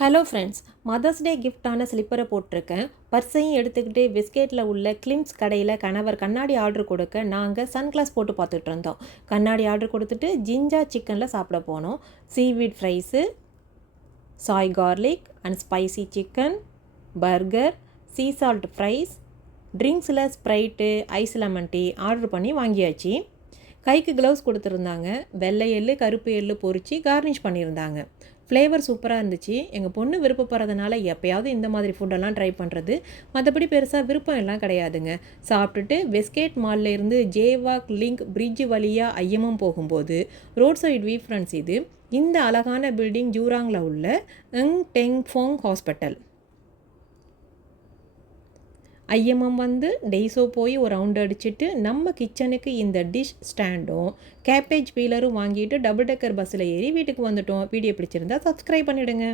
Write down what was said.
Hello friends, mother's day கிஃப்டான ஸ்லிப்பரை போட்டிருக்கேன். பர்ஸையும் எடுத்துக்கிட்டு பிஸ்கெட்டில் உள்ள கிளிம்ஸ் கடையில் கணவர் கண்ணாடி ஆர்டர் கொடுக்க நாங்கள் சன்கிளாஸ் போட்டு பார்த்துட்டு இருந்தோம். கண்ணாடி ஆர்டர் கொடுத்துட்டு ஜிஞ்சா சிக்கனில் சாப்பிட போனோம். Seaweed fries, soy garlic and spicy chicken, burger, sea salt fries, ட்ரிங்க்ஸில் Sprite, ice lemon tea order பண்ணி வாங்கியாச்சு. கைக்கு க்ளவுஸ் கொடுத்துருந்தாங்க. வெள்ளை எள்ளு கருப்பு எள்ளு பொரித்து கார்னிஷ் பண்ணியிருந்தாங்க. ஃப்ளேவர் சூப்பராக இருந்துச்சு. எங்கள் பொண்ணு விருப்பப்படுறதுனால எப்போயாவது இந்த மாதிரி ஃபுட்டெல்லாம் ட்ரை பண்ணுறது. மற்றபடி பெருசாக விருப்பம் எல்லாம் கிடையாதுங்க. சாப்பிட்டுட்டு வெஸ்கேட் மாலில் இருந்து ஜேவாக் லிங்க் பிரிட்ஜ் வழியாக ஐயமம் போகும்போது ரோட் சைடு வியூ ஃப்ரண்ட்ஸ் இது. இந்த அழகான பில்டிங் ஜூராங்கில் உள்ள எங் டெங் ஃபோங் ஹாஸ்பிட்டல். ஐஎம்எம் வந்து டெய்ஸோ போய் ஒரு ரவுண்ட் அடிச்சுட்டு நம்ம கிச்சனுக்கு இந்த டிஷ் ஸ்டாண்டும் கேப்பேஜ் பீலரும் வாங்கிட்டு டபுள் டெக்கர் பஸ்ஸில் ஏறி வீட்டுக்கு வந்துட்டோம். வீடியோ பிடிச்சிருந்தா சப்ஸ்கிரைப் பண்ணிவிடுங்க.